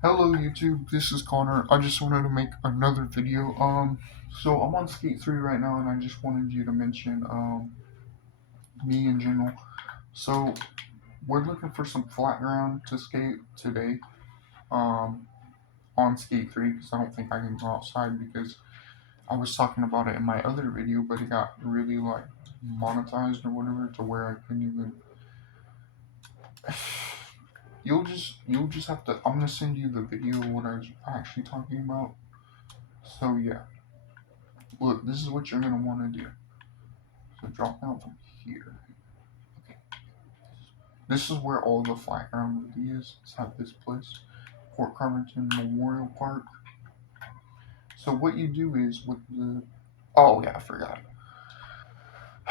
Hello YouTube, this is Connor. I just wanted to make another video. So I'm on Skate 3 right now and I just wanted you to mention me in general. So we're looking for some flat ground to skate today. Um on Skate 3 because I don't think I can go outside because I was talking about it in my other video, but it got really like monetized or whatever to where I couldn't even you'll just have to I'm gonna send you the video of what I was actually talking about. So yeah. Look, this is what you're going to want to do. So drop down from here. Okay. This is where all the flat ground really is. It's at this place, Fort Carmenton Memorial Park. So what you do is with the... Oh, yeah, I forgot.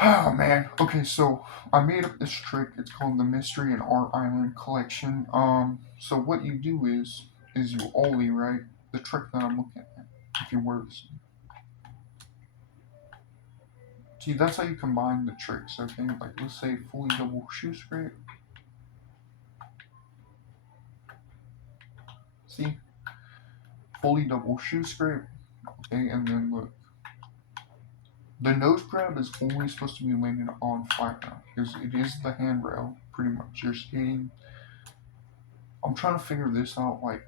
Oh, man. Okay, so I made up this trick. It's called the Mystery and Art Island Collection. So what you do is you ollie, right? The trick that I'm looking at. If you were to see. See, that's how you combine the tricks, okay? Like, let's say fully double shoe scrape. See? Fully double shoe scrape. Okay, and then look. The nose grab is only supposed to be landed on flat ground because it is the handrail, pretty much. You're skating. I'm trying to figure this out, like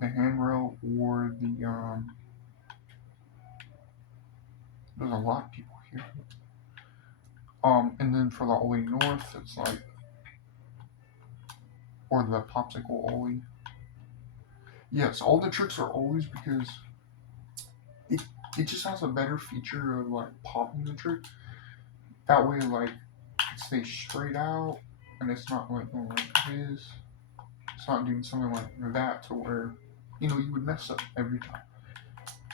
the handrail or the There's a lot of people here. And then for the ollie north, it's like, or the popsicle ollie. Yes, all the tricks are always because it it just has a better feature of like popping the trick. That way, like it stays straight out, and it's not like going like this. It's not doing something like that to where you would mess up every time.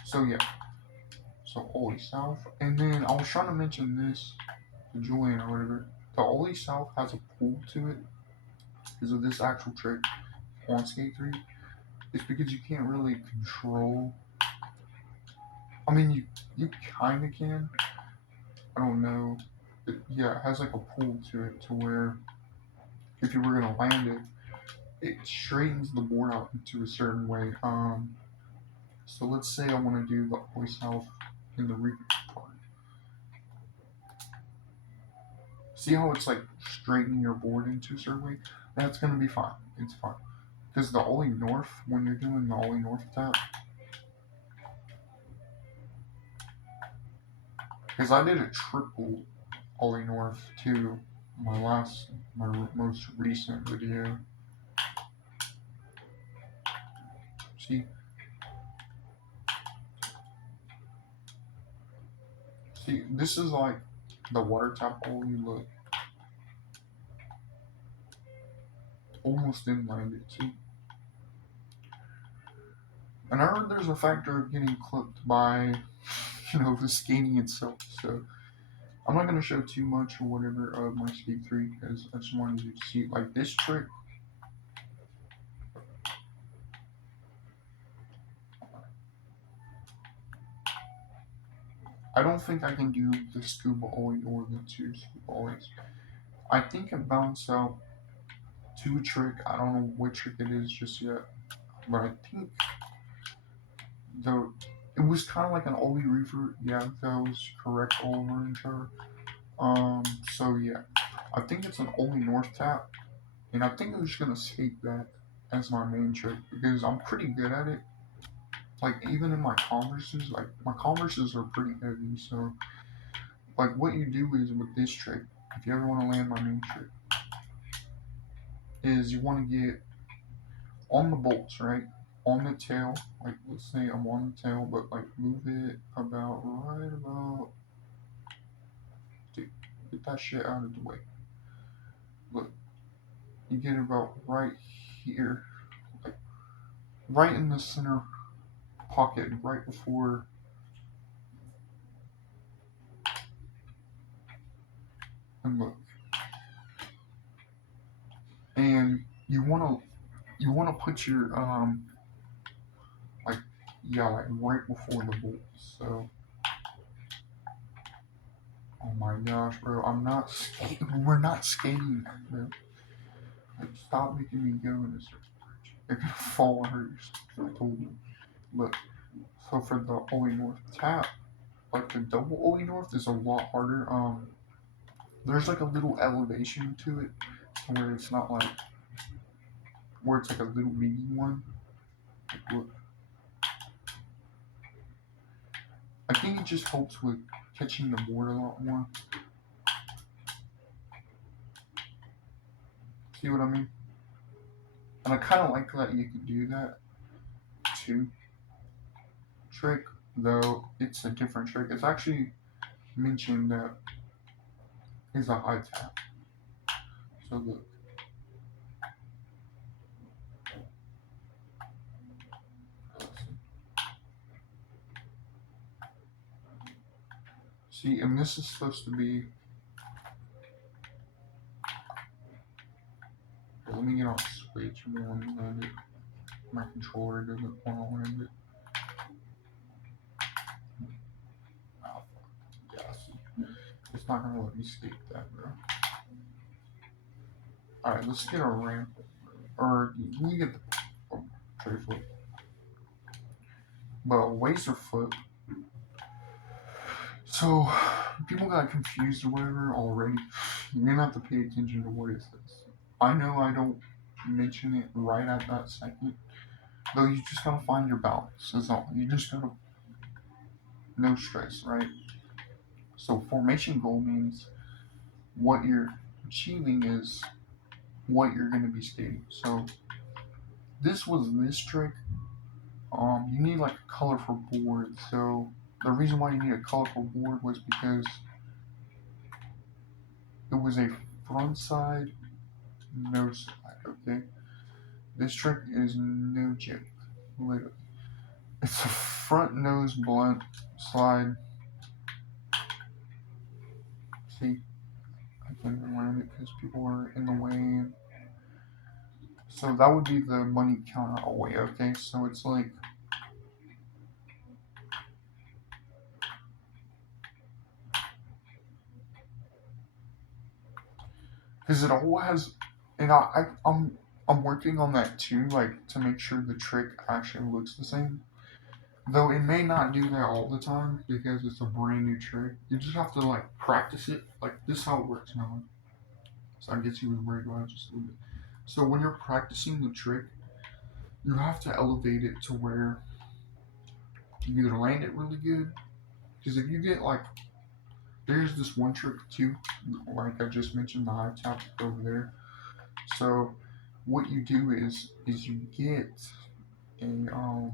So yeah, so Ollie South, and then I was trying to mention this to Julian or whatever. The Ollie South has a pool to it because of this actual trick on Skate 3. It's because you can't really control. I mean, you kind of can. I don't know. Yeah, it has like a pool to it to where if you were gonna land it, it straightens the board out into a certain way. So let's say I want to do the Ollie South in the reverse part. See how it's like straightening your board into a certain way? That's gonna be fine. It's fine. Because the Ollie North, when you're doing the Ollie North tap, because I did a triple Ollie North too, my most recent video. See, this is like the water tap Ollie look. Almost didn't land it. See, and I heard there's a factor of getting clipped by, the skating itself. So I'm not gonna show too much or whatever of my Skate 3 because I just wanted you to see like this trick. I don't think I can do the scuba ollie or the two scuba ollies. I think it bounced out to a trick. I don't know which trick it is just yet, but I think the it was kind of like an ollie reefer. Yeah, that was correct, Oliver and Trevor. So yeah, I think it's an ollie north tap, and I think I'm just gonna skate that as my main trick because I'm pretty good at it. Like even in my Converses, like my Converses are pretty heavy, so like what you do is with this trick, if you ever want to land my main trick, is you want to get on the bolts, right? On the tail, like let's say I'm on the tail, but like move it about right about, dude, get that shit out of the way. Look, you get about right here, like right in the center pocket, right before, and look, and you wanna put your like yeah, like right before the bolts. So oh my gosh, bro, I'm not skating. We're not skating, bro. Like, stop making me go in a certain direction. You're gonna fall and hurt yourself. I told you. Look, so for the Ollie North tap, like the double Ollie North is a lot harder. There's like a little elevation to it, where it's not like where it's like a little bitty one. Like, look, I think it just helps with catching the board a lot more. See what I mean? And I kind of like that you can do that too. Trick, though it's a different trick. It's actually mentioned that is a high tap. So look. See, and this is supposed to be. Let me get on switch more and land it. My controller doesn't want to land it. Oh, yeah, see. It's not gonna let me skate that, bro. Alright, let's get a ramp. Or we get the tray foot. But a laser foot. So people got confused or whatever already. You're gonna have to pay attention to what it says. I know I don't mention it right at that second. Though you just gotta find your balance. That's all. You just gotta no stress, right? So formation goal means what you're achieving is what you're gonna be skating. So this was this trick. You need like a colorful board. So the reason why you need a colorful board was because it was a front side, no side. Okay, this trick is no joke. Literally, it's a front nose blunt slide. See, I can land it because people are in the way. So that would be the money counter away. Okay, so it's like. Because it all has, and I'm working on that too, like to make sure the trick actually looks the same. Though it may not do that all the time because it's a brand new trick. You just have to like practice it. Like this is how it works now. So I guess you was worried about it just a little bit. So when you're practicing the trick, you have to elevate it to where you either land it really good. Because if you get like, there's this one trick too, like I just mentioned, the high tap over there. So what you do is you get a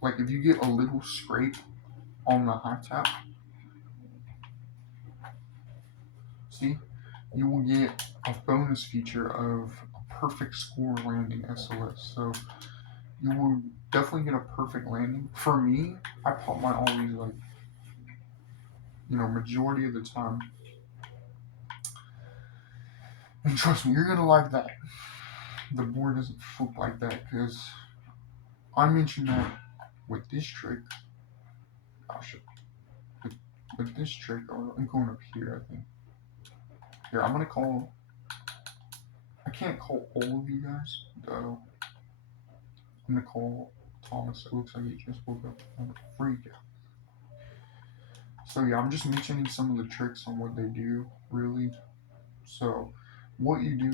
like if you get a little scrape on the high tap, see, you will get a bonus feature of a perfect score landing SOS. So you will definitely get a perfect landing. For me, I pop my always like majority of the time. And trust me, you're gonna like that. The board doesn't flip like that because I mentioned that with this trick. Gosh, with this trick, I'm going up here. I think. Here, I'm gonna call. I can't call all of you guys, though. I'm gonna call Thomas. It looks like he just woke up. I'm gonna freak out. So yeah, I'm just mentioning some of the tricks on what they do, really. So, what you do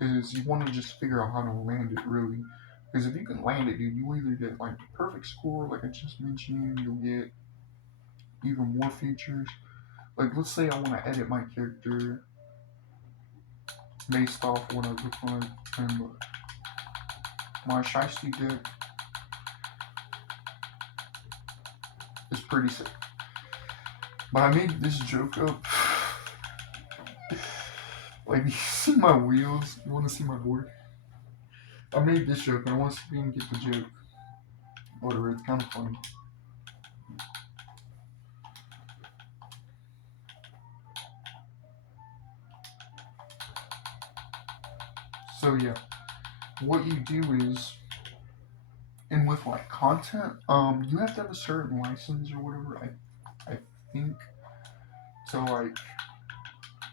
is you want to just figure out how to land it, really. Because if you can land it, dude, you either get like the perfect score, like I just mentioned, you'll get even more features. Like, let's say I want to edit my character based off what I look like, and my Shiesty deck is pretty sick. But I made this joke up. Like, you see my wheels? You want to see my board? I made this joke, and I want to see if you can get the joke. Whatever, it's kind of funny. So yeah, what you do is, and with like content, you have to have a certain license or whatever. I think to like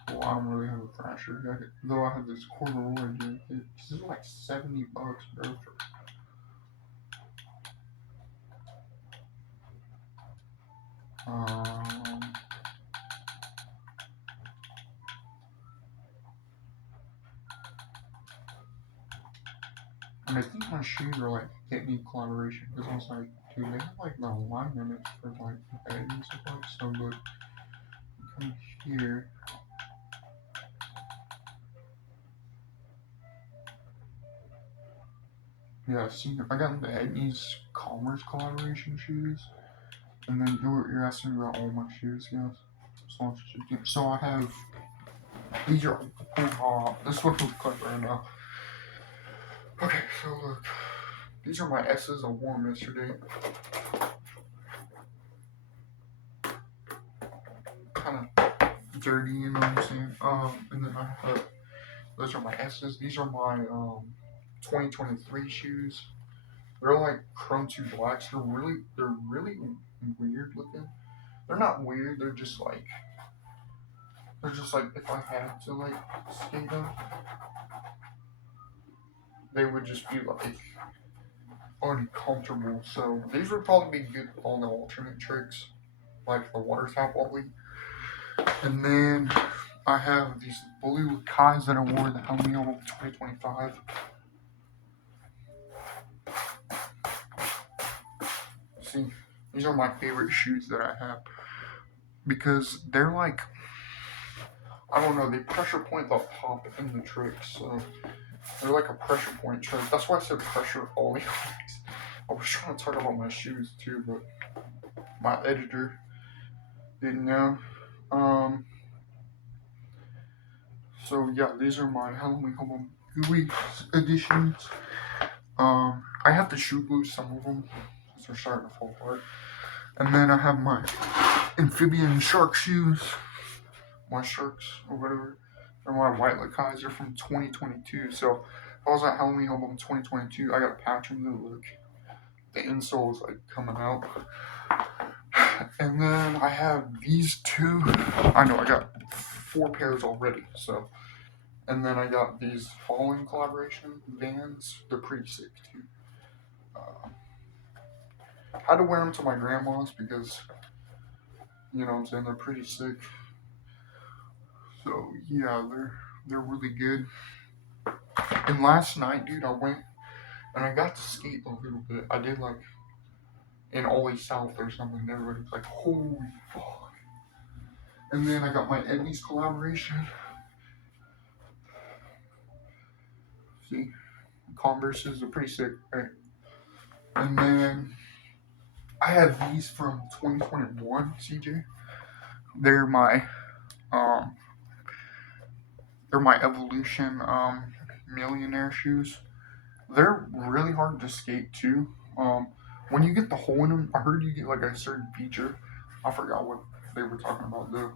Well, I don't really have a Thrasher, though I have this corduroy jacket. This is like $70, bro. Um, and I think my shoes are like hit me collaboration because I was like, dude, they have like the alignment for like bed and stuff like so. But come here, yeah. See, I got the Edney's Commerce collaboration shoes, and then you're asking about all my shoes, yes. So I have these are this is what it looks like right now. Okay, so look, these are my S's I wore them yesterday. Kind of dirty, you know what I'm saying? And then I have those are my S's. These are my 2023 shoes. They're like chrome 2 blacks. They're really weird looking. They're not weird. They're just like if I had to like skate them, they would just be like uncomfortable. So these would probably be good on the alternate tricks, like the water tap ollie. And then I have these blue Kais that I wore the Helmio 2025. See, these are my favorite shoes that I have because they're like, I don't know, they pressure point the pop in the tricks. So they're like a pressure point trick. That's why I said pressure ollie. I was trying to talk about my shoes too, but my editor didn't know. So yeah, these are my Halloween Gooey editions. I have to shoe glue some of them because they're starting to fall apart. And then I have my amphibian shark shoes, my sharks or whatever. They're my white Lakais. They're from 2022. So if I was at Halloween Home 2022, I got a patch on the look. The insole is like coming out. And then I have these two. I know I got 4 pairs already. So, and then I got these Falling collaboration Vans. They're pretty sick too. I had to wear them to my grandma's because you know what I'm saying, they're pretty sick. So yeah, they're really good. And last night, dude, I went and I got to skate a little bit. I did like in Ollie South or something. And everybody's like, holy fuck. And then I got my Edney's collaboration. See, Converses are pretty sick, right? And then I have these from 2021, CJ. They're my um they're my Evolution millionaire shoes. They're really hard to skate too. When you get the hole in them, I heard you get like a certain feature. I forgot what they were talking about though.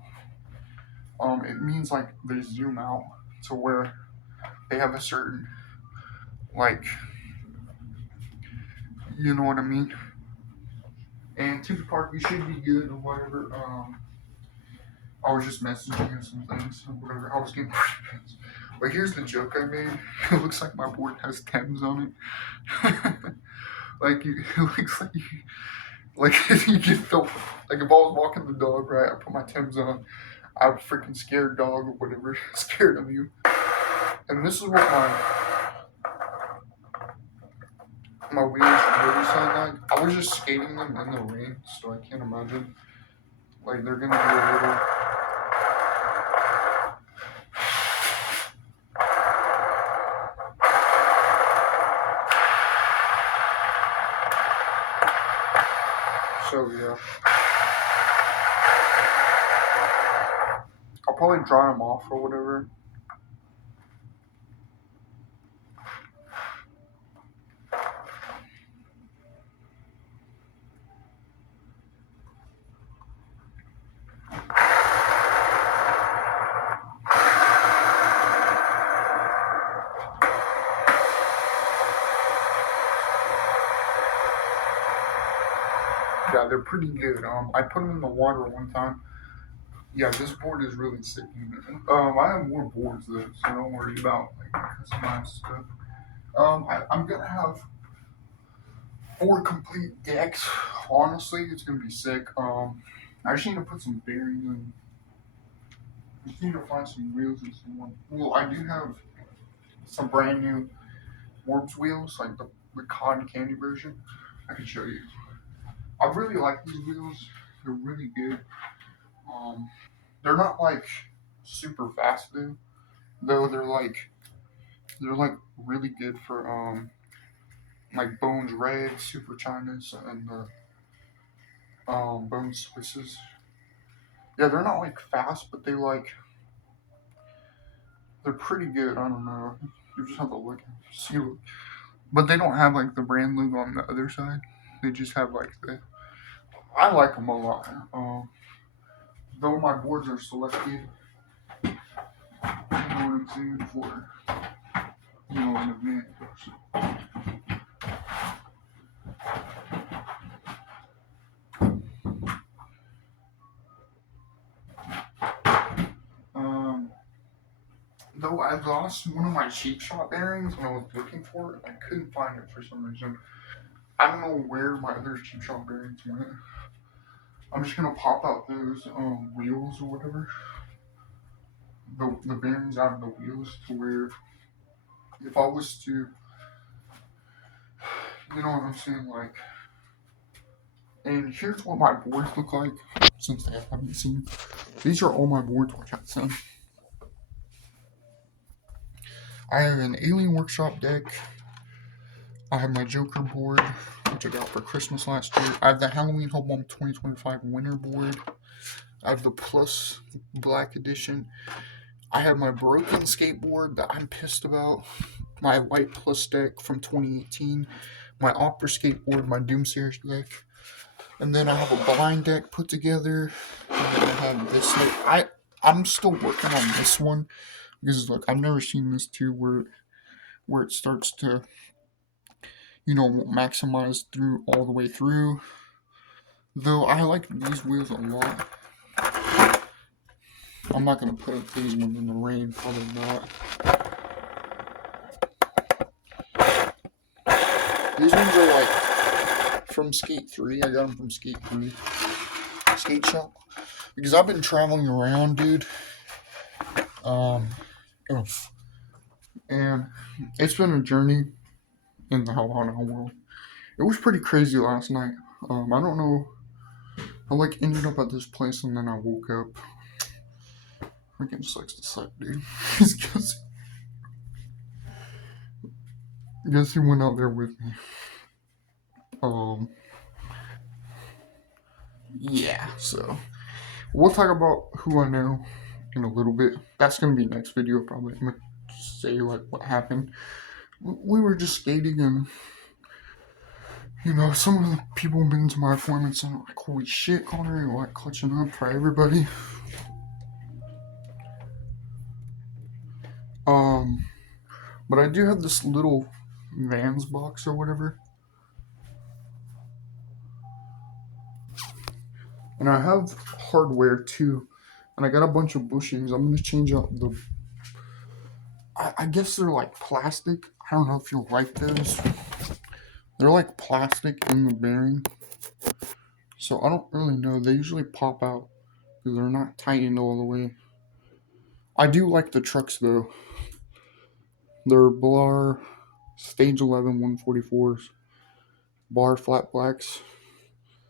It means like they zoom out to where they have a certain like, you know what I mean. And to the park, you should be good or whatever. I was just messaging you some things or whatever. I was getting pretty pissed. But here's the joke I made. It looks like my board has Thames on it. Like it looks like like you get felt like if I was walking the dog, right, I put my Tim's on, I would freaking scared dog or whatever, scared of you. And this is what my wheels really sound like. I was just skating them in the rain, so I can't imagine like they're gonna be a little. So yeah, I'll probably dry them off or whatever. Yeah, they're pretty good. I put them in the water one time. Yeah, this board is really sick. I have more boards though, so don't worry about like customized stuff. I'm gonna have 4 complete decks. Honestly, it's gonna be sick. I just need to put some bearings and just need to find some wheels and some more. Well, I do have some brand new Orbs wheels, like the cotton candy version. I can show you. I really like these wheels. They're really good. Um, they're not like super fast though. They're like really good for like Bones Red, Super Chinas, and the Bones Swisses. Yeah, they're not like fast, but they're pretty good. I don't know. You just have to look and see. But they don't have like the brand logo on the other side. They just have like the. I like them a lot. Though my boards are selected, you know what I'm saying, for an event. Um, though I lost one of my cheap shot bearings when I was looking for it, I couldn't find it for some reason. I don't know where my other cheap shot bearings went. I'm just gonna pop out those wheels or whatever, the bearings out of the wheels to where if I was to, you know what I'm saying, like. And here's what my boards look like since they haven't seen. These are all my boards, which I sent. I have an Alien Workshop deck. I have my Joker board, which I got for Christmas last year. I have the Halloween Home 2025 Winter board. I have the Plus Black Edition. I have my broken skateboard that I'm pissed about. My White Plus deck from 2018. My Opera skateboard, my Doom Series deck. And then I have a blind deck put together. And then I have this deck. I'm still working on this one because look, I've never seen this too where it starts to maximize through all the way through. Though I like these wheels a lot. I'm not gonna put these ones in the rain, probably not. These ones are like from Skate 3. I got them from Skate 3 skate shop because I've been traveling around, dude. And it's been a journey in the Havana world. It was pretty crazy last night. I don't know. I ended up at this place and then I woke up. Freaking sucks to suck, dude. Guess he went out there with me. Yeah. So we'll talk about who I know in a little bit. That's gonna be next video probably. I'm gonna say like what happened. We were just skating and some of the people been to my appointments and like, holy shit, Connor, you're like clutching up for everybody. But I do have this little Vans box or whatever. And I have hardware too. And I got a bunch of bushings. I'm gonna change out I guess they're like plastic. I don't know if you'll like those. They're like plastic in the bearing. So I don't really know. They usually pop out because they're not tightened all the way. I do like the trucks though. They're Blar Stage 11 144s. Bar flat blacks.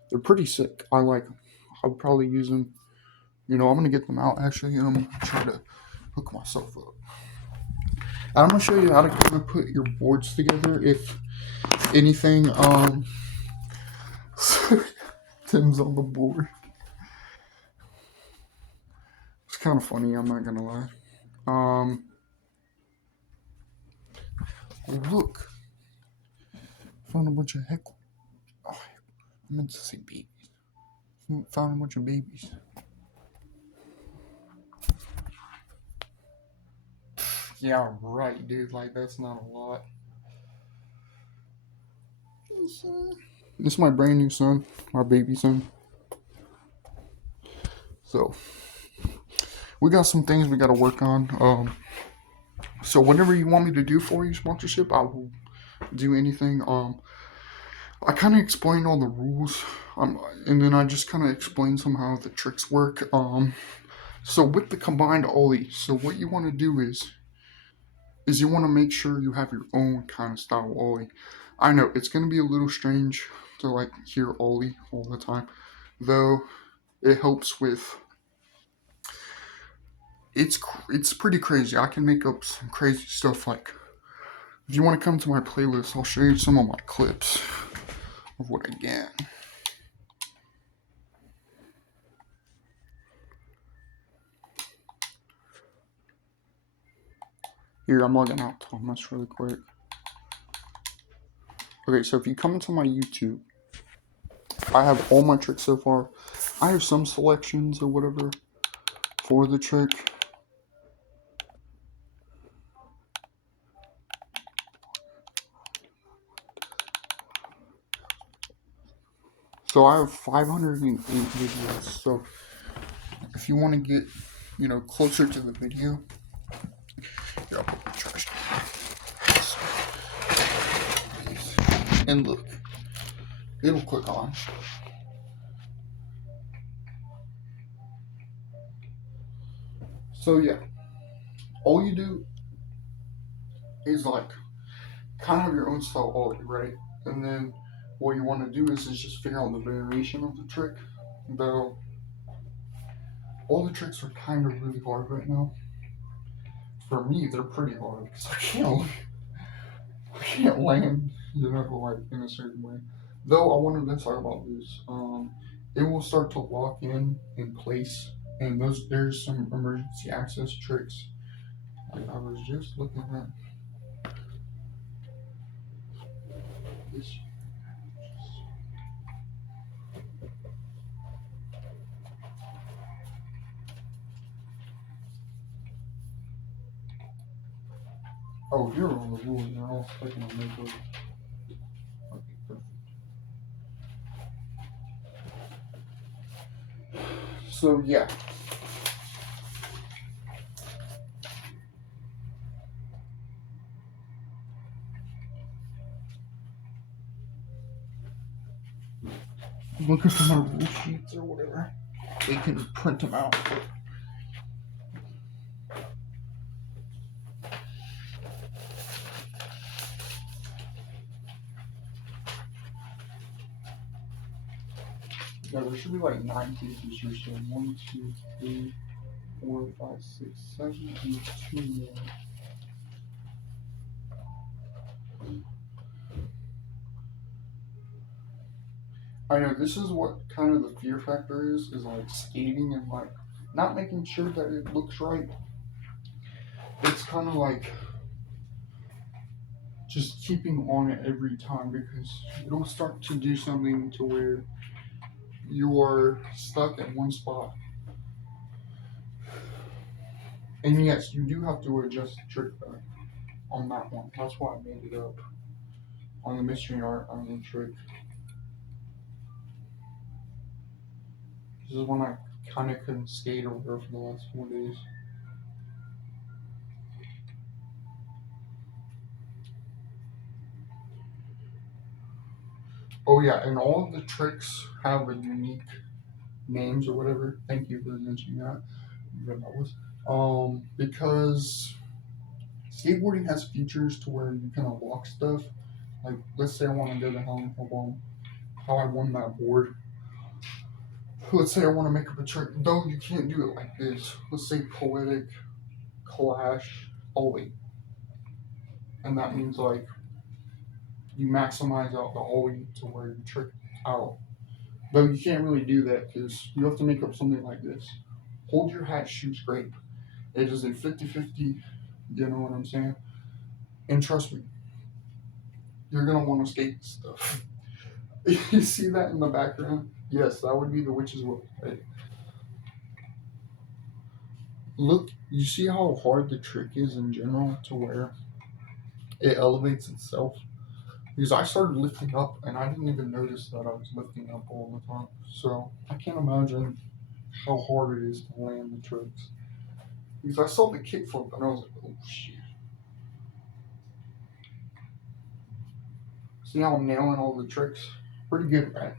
They're pretty sick. I like them. I'll probably use them. I'm going to get them out actually and I'm going to try to hook myself up. And I'm going to show you how to kind of put your boards together if anything. Tim's on the board. It's kind of funny, I'm not going to lie. Look. Found a bunch of heckle. Oh, I meant to say babies. Found a bunch of babies. Yeah, right, dude. Like, that's not a lot. This is my brand new son, my baby son. So, we got some things we got to work on. So whatever you want me to do for you, sponsorship, I will do anything. I kind of explained all the rules, and then I just kind of explained somehow the tricks work. So with the combined ollie, so what you want to do is you want to make sure you have your own kind of style ollie. I know it's gonna be a little strange to like hear ollie all the time, though it helps with. It's pretty crazy. I can make up some crazy stuff like if you want to come to my playlist, I'll show you some of my clips of what I get. Here, I'm logging out Thomas really quick. Okay, so if you come into my YouTube, I have all my tricks so far. I have some selections or whatever for the trick. So I have 508 videos. So if you want to get, closer to the video, here, I'll put the trash. And look, it'll click on. So yeah, all you do is like kind of have your own style already, right? And then what you want to do is just figure out the variation of the trick. Though all the tricks are kind of really hard right now. For me, they're pretty hard because I can't land, like in a certain way. Though I wanted to talk about this. It will start to lock in place, and there's some emergency access tricks. Like I was just looking at this. Oh, you're on the rule now. Clicking on this. Okay, perfect. So yeah, looking for my rule sheets or whatever. They can print them out. Yeah, there should be like 9 pages here. So 1, 2, 3, 4, 5, 6, 7, 8, 2 more. I know this is what kind of the fear factor is like skating and like not making sure that it looks right. It's kind of like just keeping on it every time because it'll start to do something to where you are stuck at one spot. And yes, you do have to adjust the trick back on that one. That's why I made it up on the mystery art on the trick. This is when I kind of couldn't skate over for the last 4 days. Oh yeah, and all of the tricks have a unique names or whatever. Thank you for mentioning that. Because skateboarding has features to where you can unlock stuff. Like, let's say I want to go to how I won that board. Let's say I want to make up a trick. Though you can't do it like this. Let's say poetic clash ollie, and that means like you maximize out the ollie to where you trick out. Though you can't really do that because you have to make up something like this. Hold your hat, shoot scrape. It is a 50-50, you know what I'm saying? And trust me, you're gonna want to skate this stuff. You see that in the background? Yes, that would be the witch's whip. Right? Look, you see how hard the trick is in general to where it elevates itself? Because I started lifting up and I didn't even notice that I was lifting up all the time. So I can't imagine how hard it is to land the tricks. Because I saw the kickflip and I was like, oh shit. See how I'm nailing all the tricks? Pretty good, right?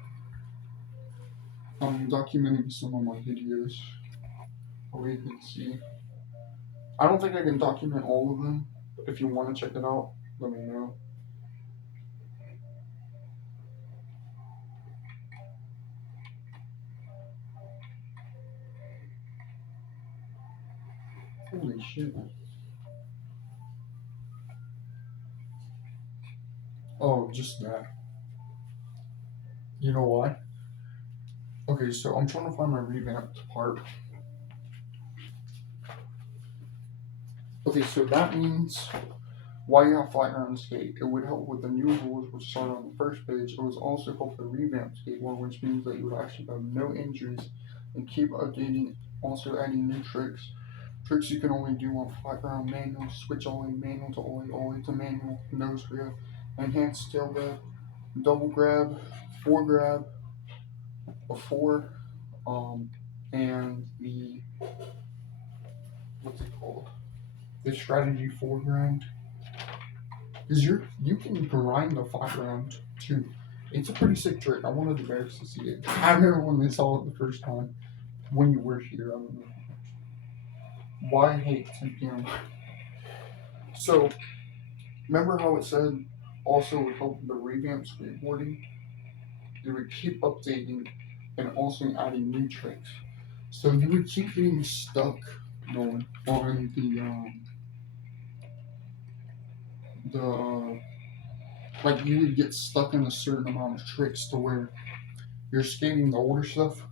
I'm documenting some of my videos. Where you can see. I don't think I can document all of them, but if you want to check it out, let me know. Holy shit. Oh, just that. You know why? Okay, so I'm trying to find my revamped part. Okay, so that means why you have flat ground skate. It would help with the new rules, which started on the first page. It was also help the revamped skateboard, which means that you would actually have no injuries and keep updating, also adding new tricks. Tricks you can only do on flat ground manual, switch ollie, manual to ollie, ollie to manual, nose grab, enhanced tail grab, double grab, four grab, a four, and the what's it called? The strategy four grind. Because you can grind the flat ground too. It's a pretty sick trick. I wanted the bears to see it. I remember when they saw it the first time when you were here. I don't know why I hate 10 p.m. So remember how it said also would help the revamped skateboarding? They would keep updating and also adding new tricks. So you would keep getting stuck going on the like you would get stuck in a certain amount of tricks to where you're skating the older stuff,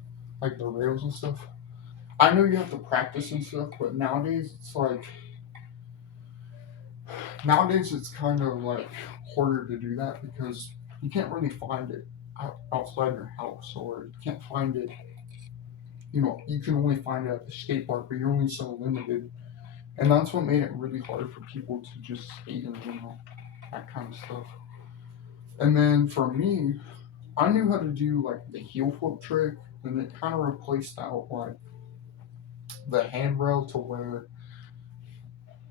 like the rails and stuff. I know you have to practice and stuff, but nowadays it's kind of like harder to do that because you can't really find it outside your house, or you can't find it. You know, you can only find it at the skate park, but you're only so limited, and that's what made it really hard for people to just skate in general, that kind of stuff. And then for me, I knew how to do like the heel flip trick, and it kind of replaced out like the handrail to where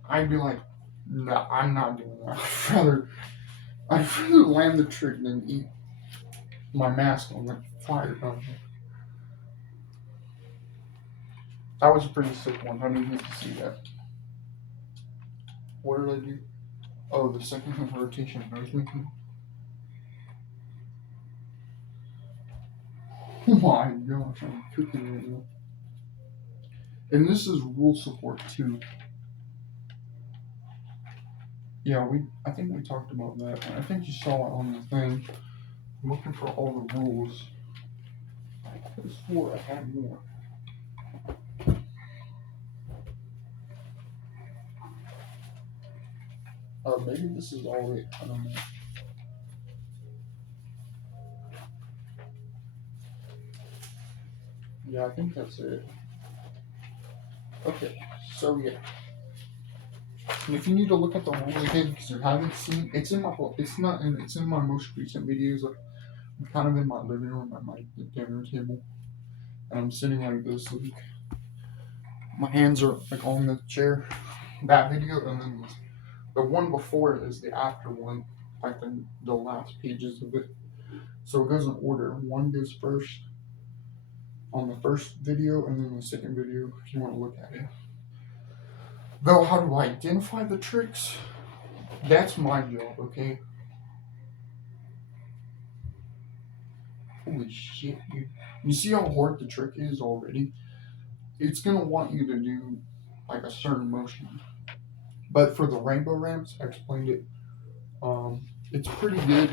I'd be like, no, I'm not doing that. I'd rather land the trick than eat my mask on the fire. That was a pretty sick one. I didn't get to see that. What did I do? Oh, the second hand rotation nose making. Oh my gosh, I'm cooking right now. And this is rule support too. Yeah, I think we talked about that. I think you saw it on the thing. I'm looking for all the rules. I could have swore I had more. Or maybe this is all it. I don't know. Yeah, I think that's it. Okay, so yeah. And if you need to look at the rule again because you haven't seen, it's in my it's not in it's in my most recent videos. Like, I'm kind of in my living room at my dinner table, and I'm sitting like this. Like, my hands are like on the chair. That video, and then the one before it is the after one, like the last pages of it. So it goes in order. One goes first on the first video, and then the second video if you want to look at it. Though, how do I identify the tricks? That's my job, okay? Holy shit, dude. You see how hard the trick is already? It's gonna want you to do like a certain motion. But for the rainbow ramps, I explained it. It's pretty good.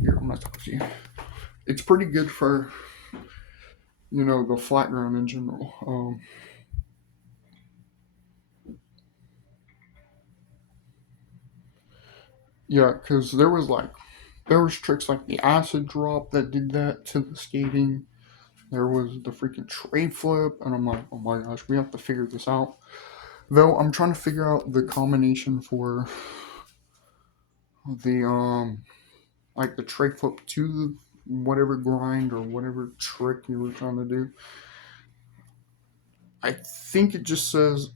Here, I'm gonna talk to you. It's pretty good for the flat ground in general. Yeah, because there was tricks like the acid drop that did that to the skating. There was the freaking tray flip, and I'm like, oh my gosh, we have to figure this out. Though I'm trying to figure out the combination for the like the tray flip to the whatever grind or whatever trick you were trying to do. I think it just says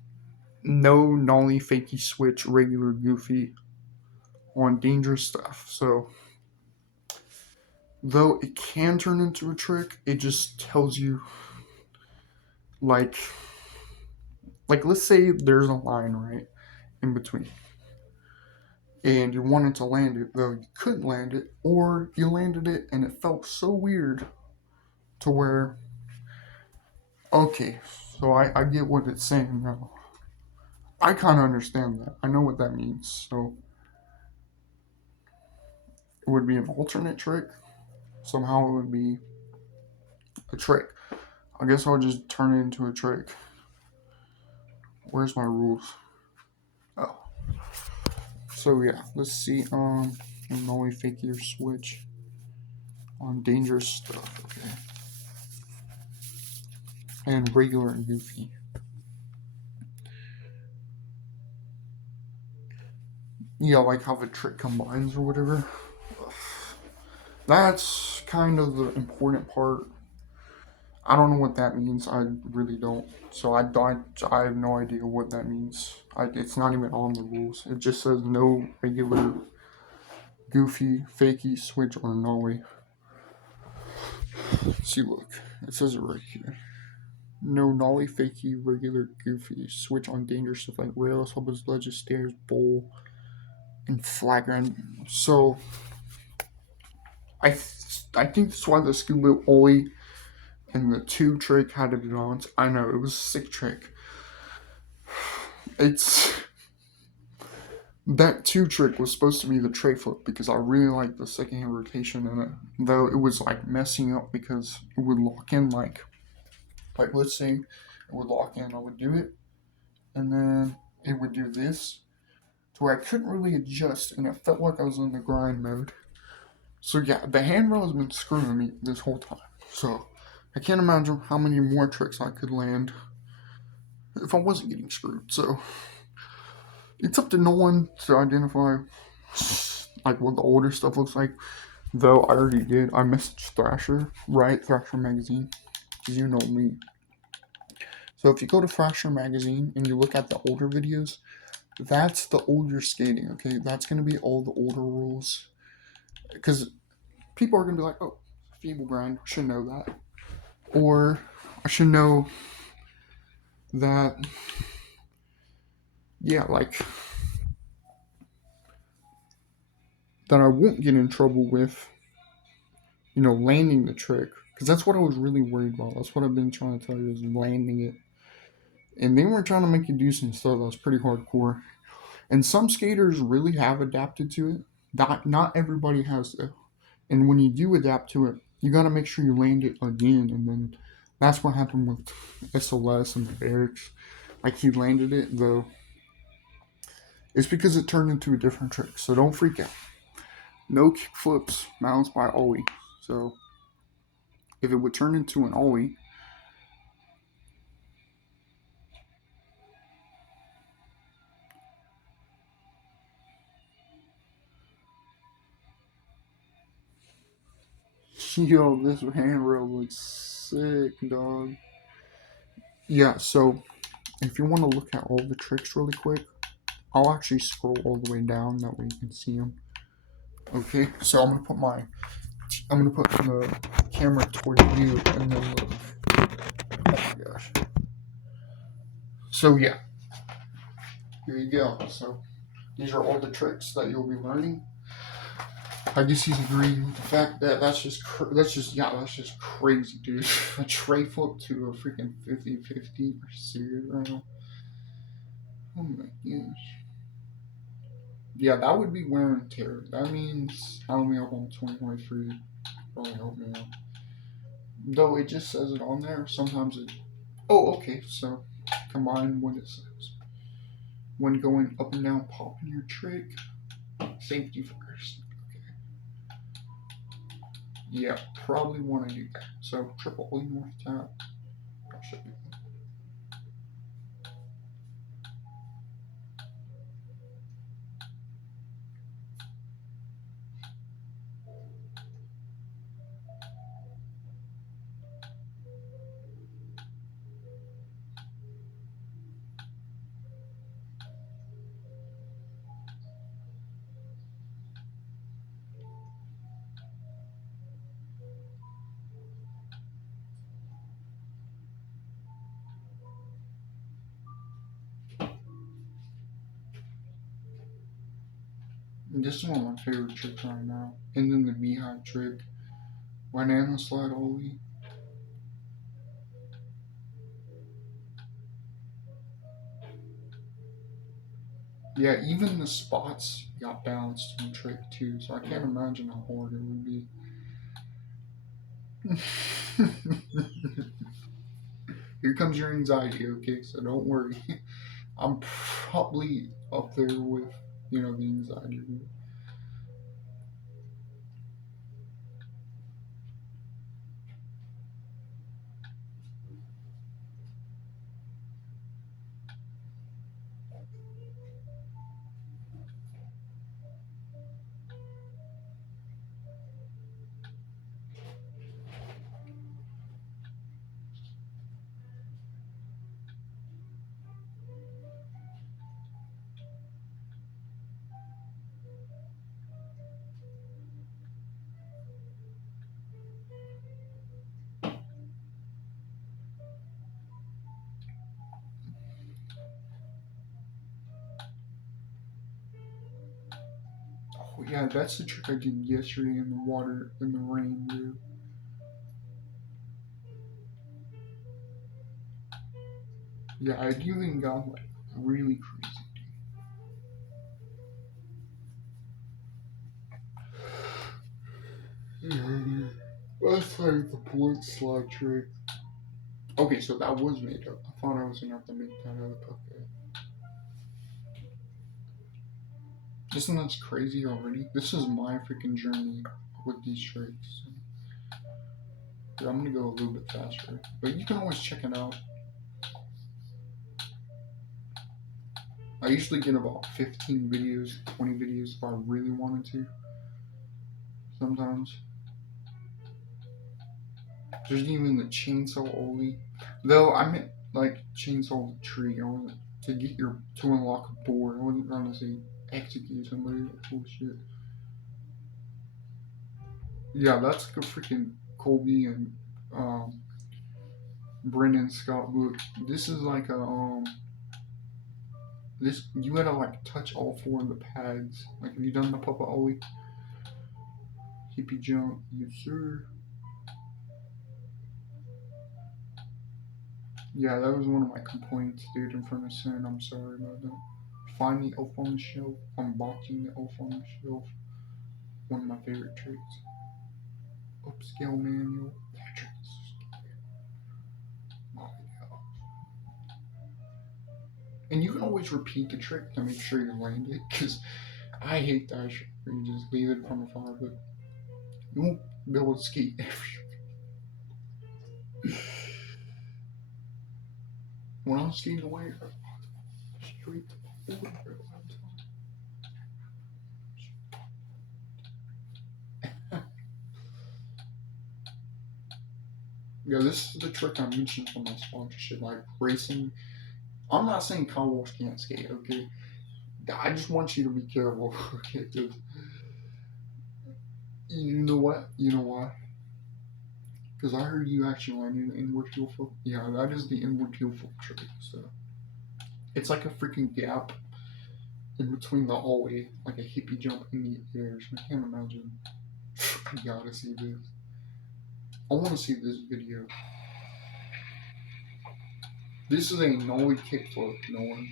no nollie, fakey, switch, regular, goofy on dangerous stuff. So, though it can turn into a trick, it just tells you, like, let's say there's a line, right, in between. And you wanted to land it, though you couldn't land it, or you landed it and it felt so weird to where, okay, so I get what it's saying now. I kind of understand that. I know what that means. So it would be an alternate trick. Somehow it would be a trick. I guess I'll just turn it into a trick. Where's my rules? Oh. So yeah, let's see. Nollie, fakey, or switch on dangerous stuff. Okay. And regular and goofy. Yeah, like how the trick combines or whatever. That's kind of the important part. I don't know what that means. I really don't. So I have no idea what that means. It's not even on the rules. It just says no regular, goofy, fakey, switch, or nollie. See, look. It says it right here. No nollie, fakey, regular, goofy, switch on dangerous stuff like rails, hubbles, ledges, stairs, bowl, and flagrant. So I think that's why the scuba ollie and the tube trick had to be on. I know it was a sick trick. It's that tube trick was supposed to be the tray flip because I really liked the second hand rotation in it. Though it was like messing up because it would lock in like let's say it would lock in, I would do it, and then it would do this to where I couldn't really adjust, and it felt like I was in the grind mode. So yeah, the handrail has been screwing me this whole time. So I can't imagine how many more tricks I could land if I wasn't getting screwed. So it's up to no one to identify like what the older stuff looks like. Though I already did. I messaged Thrasher, right? Thrasher Magazine, because you know me. So if you go to Thrasher Magazine and you look at the older videos, that's the older skating. Okay, that's gonna be all the older rules. Because people are gonna be like, oh, feeble grind, I should know that, or I should know that. Yeah, like that I won't get in trouble with, landing the trick. Because that's what I was really worried about. That's what I've been trying to tell you is landing it. And they were trying to make you do some stuff that was pretty hardcore. And some skaters really have adapted to it. Not everybody has though. And when you do adapt to it, you got to make sure you land it again. And then that's what happened with SLS and Eric's. Like he landed it though. It's because it turned into a different trick. So don't freak out. No kick flips balanced by ollie. So if it would turn into an ollie, yo, this handrail looks sick, dog. Yeah, so if you want to look at all the tricks really quick, I'll actually scroll all the way down, that way you can see them. Okay, so I'm gonna put the camera towards you, and then look. Oh my gosh. So yeah, here you go. So these are all the tricks that you'll be learning. I guess he's agreeing with the fact that that's just crazy, dude. A tray flip to a freaking 50-50. Are you serious right now? Oh my gosh. Yeah, that would be wear and tear. That means help me up on 2023. Probably help me out. Though it just says it on there. Sometimes it. Oh, okay. So combine what it says. When going up and down, popping your trick. Safety first. Yeah, probably want to do that. So triple E north tap. I'll show you. This is one of my favorite tricks right now. And then the beehive trick. Banana slide ollie. Yeah, even the spots got balanced in the trick too, so I can't imagine how hard it would be. Here comes your anxiety, okay? So don't worry. I'm probably up there with, the anxiety. Oh, yeah, that's the trick I did yesterday in the water, in the rain, dude. Yeah, I even got like really crazy. Yeah, dude. That's like the point slide trick. Okay, so that was made up. I thought I was gonna have to make that up. Okay. Isn't this crazy already? This is my freaking journey with these tricks. Dude, I'm gonna go a little bit faster. But you can always check it out. I usually get about 15 videos, 20 videos if I really wanted to. Sometimes. There's even the chainsaw ollie. Though I meant like chainsaw the tree. I wasn't to get your to unlock a door. I wasn't trying to say execute somebody. Bullshit. Yeah, that's the freaking Colby and um, Brennan Scott book. This is like a this you gotta like touch all four of the pads. Like have you done the Papa Ollie? Hippie jump, yes sir. Yeah, that was one of my complaints, dude, in front of Sin. I'm sorry about that. Find the elf on the shelf. Unboxing the elf on the shelf. One of my favorite tricks. Upscale manual. That trick is so my God. And you can always repeat the trick to make sure you land it, because I hate that shit where you just leave it in front of fire, but you won't be able to skate every. When I was skating away, straight forward, yeah, this is the trick I mentioned for my sponsorship, like racing. I'm not saying cowboys can't skate, okay? I just want you to be careful, okay? You know what? You know why? Because I heard you actually landed an inward heel flip. Yeah, that is the inward heel flip trick. So it's like a freaking gap in between the hallway, like a hippie jump in the air. So I can't imagine. I gotta see this. I want to see this video. This is a nollie kickflip, no one.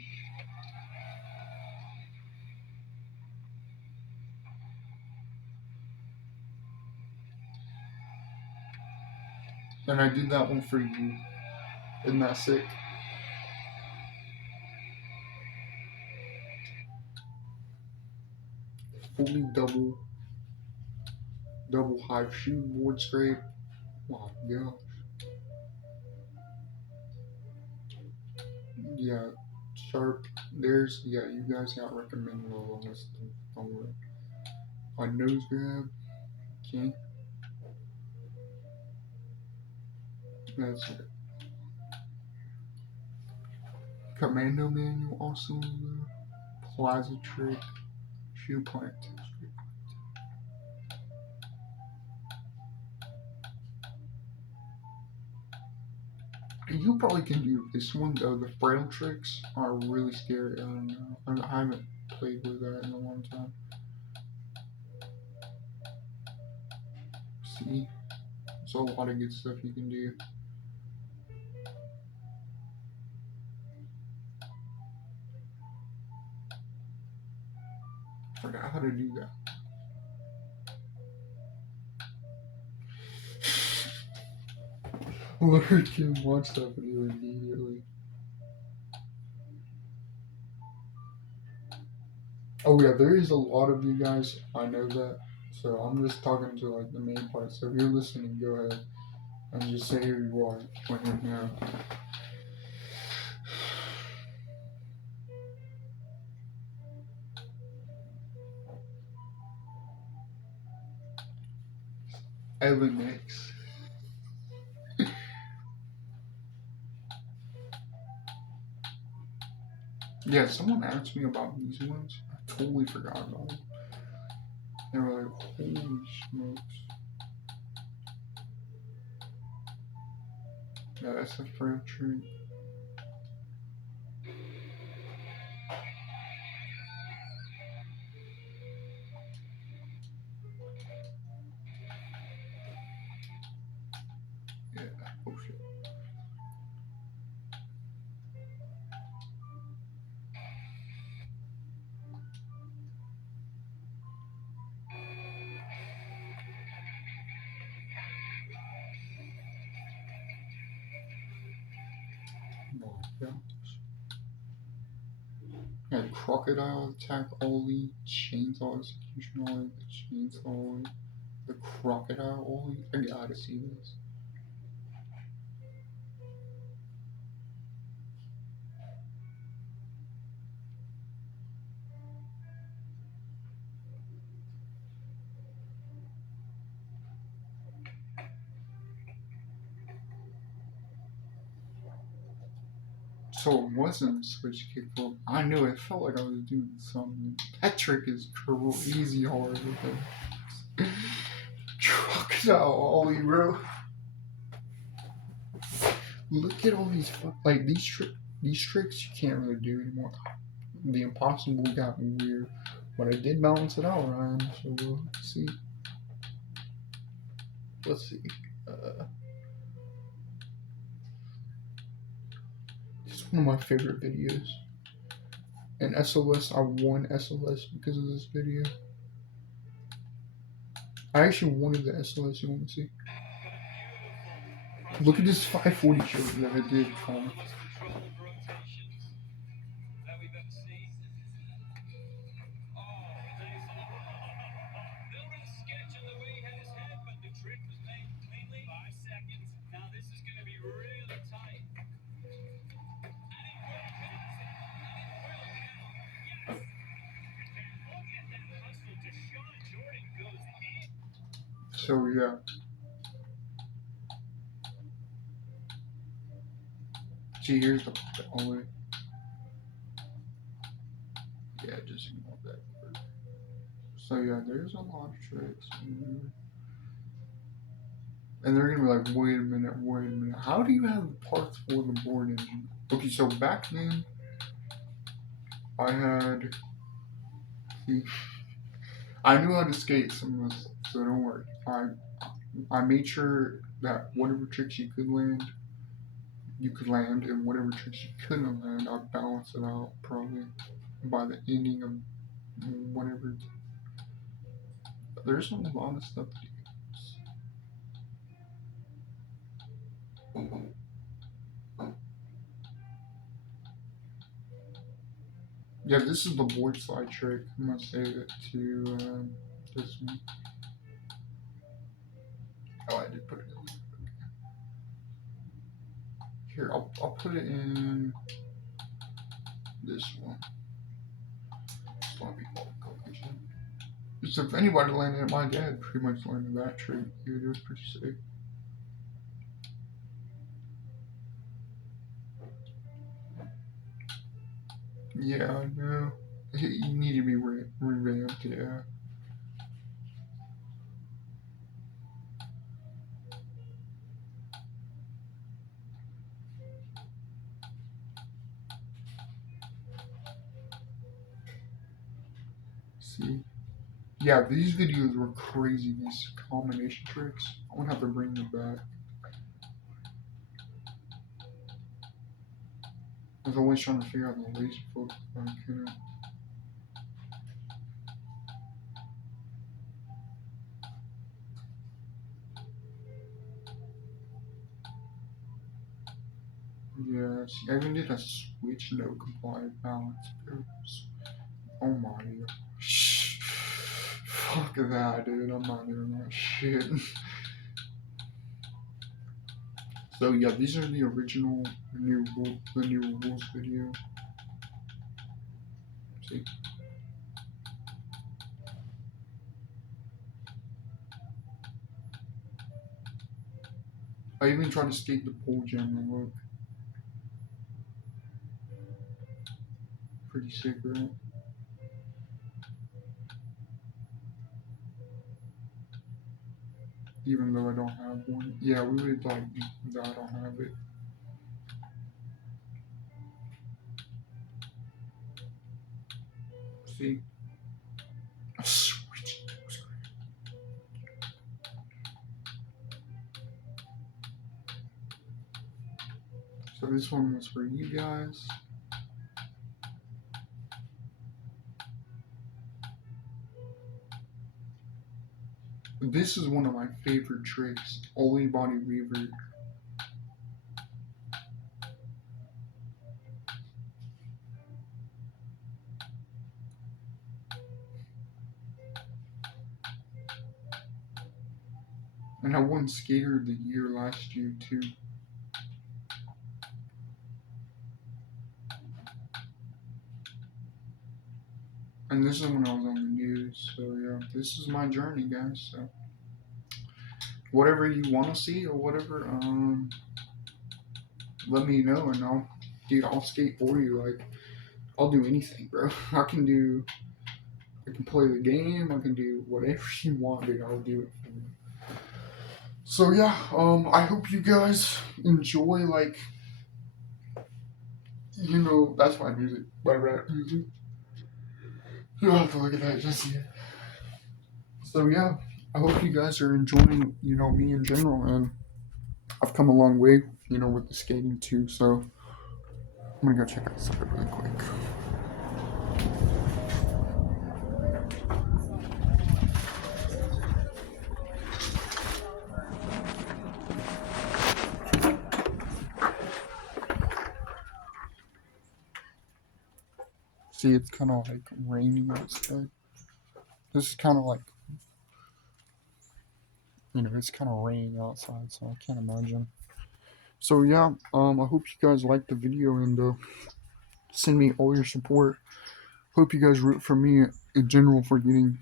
And I did that one for you. Isn't that sick? Fully double high shoe board scrape. Wow, yeah. Yeah, sharp. There's, yeah, you guys got recommended on this. A nose grab. Okay. That's it. Commando manual also. Plaza trick. Shoe plant. You probably can do this one though. The frail tricks are really scary. I don't know. I haven't played with that in a long time. See, there's a lot of good stuff you can do. Forgot how to do that. Lord can watch that video immediately. Oh yeah, there is a lot of you guys. I know that. So I'm just talking to like the main part. So if you're listening, go ahead and just say who you are when you're now. Evan X. Yeah, someone asked me about these ones. I totally forgot about them. They were like, holy smokes. Yeah, that's a fair treat. Yeah, oh shit. Oh, yeah. Yeah, crocodile attack ollie, chainsaw execution ollie, the chainsaw ollie, the crocodile ollie. I gotta see this. So it wasn't a switch kickflip. I knew it felt like I was doing something. That trick is crazy hard with it. Crocodile ollie, bro. Look at all these like these tricks you can't really do anymore. The impossible got weird, but I did balance it out, Ryan. So we'll see. Let's see. Uh, it's one of my favorite videos. And SLS, I won SLS because of this video. I actually wanted the SLS. You want to see? Look at this 540 show that I did, Colin. So yeah. See, here's the only. Yeah, just ignore that word. So yeah, there's a lot of tricks. And they're gonna be like, wait a minute. How do you have the parts for the board engine? Okay, so back then, I had. See, I knew how to skate some of this, so don't worry. I made sure that whatever tricks you could land, and whatever tricks you couldn't land, I'd balance it out probably by the ending of whatever. There's a lot of stuff to do. Yeah, this is the board slide trick. I'm gonna save it to this one. Oh, I did put it in. Here, I'll put it in this one. Just want to be more collection. So if anybody landed it, my dad pretty much landed that trick. It was pretty sick. Yeah, I know. You need to be revamped, yeah. See? Yeah, these videos were crazy. These combination tricks. I'm gonna have to bring them back. I was always trying to figure out the lazy foot, but I couldn't. Yes, I even did a switch no compliant balance. Oh my gosh. Fuck that, dude. I'm not doing that shit. So yeah, these are the original the new rules video. See? I even tried to skate the pole jam and look pretty sick, right? Even though I don't have one. Yeah, we would like that. I don't have it. See? A switch. So this one was for you guys. This is one of my favorite tricks. Ollie body revert. And I won Skater of the Year last year too. And this is when I was on the news. So yeah, this is my journey, guys. So whatever you want to see or whatever, let me know and I'll skate for you. Like, I'll do anything, bro. I can play the game. I can do whatever you want, dude. I'll do it for you. So yeah, I hope you guys enjoy. Like, that's my music, my rap music. You don't have to look at that just yet. So yeah, I hope you guys are enjoying, me in general, and I've come a long way, with the skating too. So I'm gonna go check out something really quick. See, it's kind of like raining outside. This is kind of like, it's kind of raining outside, so I can't imagine. So yeah, I hope you guys liked the video and send me all your support. Hope you guys root for me in general for getting,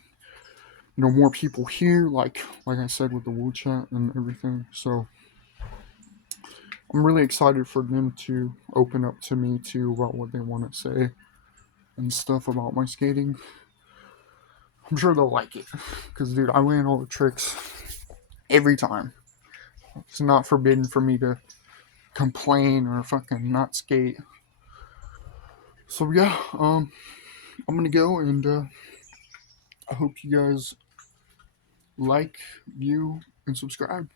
more people here, like I said with the Woo Chat and everything. So I'm really excited for them to open up to me too about what they want to say and stuff about my skating. I'm sure they'll like it, because dude, I land all the tricks every time. It's not forbidden for me to complain or fucking not skate. So yeah, I'm gonna go, and I hope you guys like, view, and subscribe.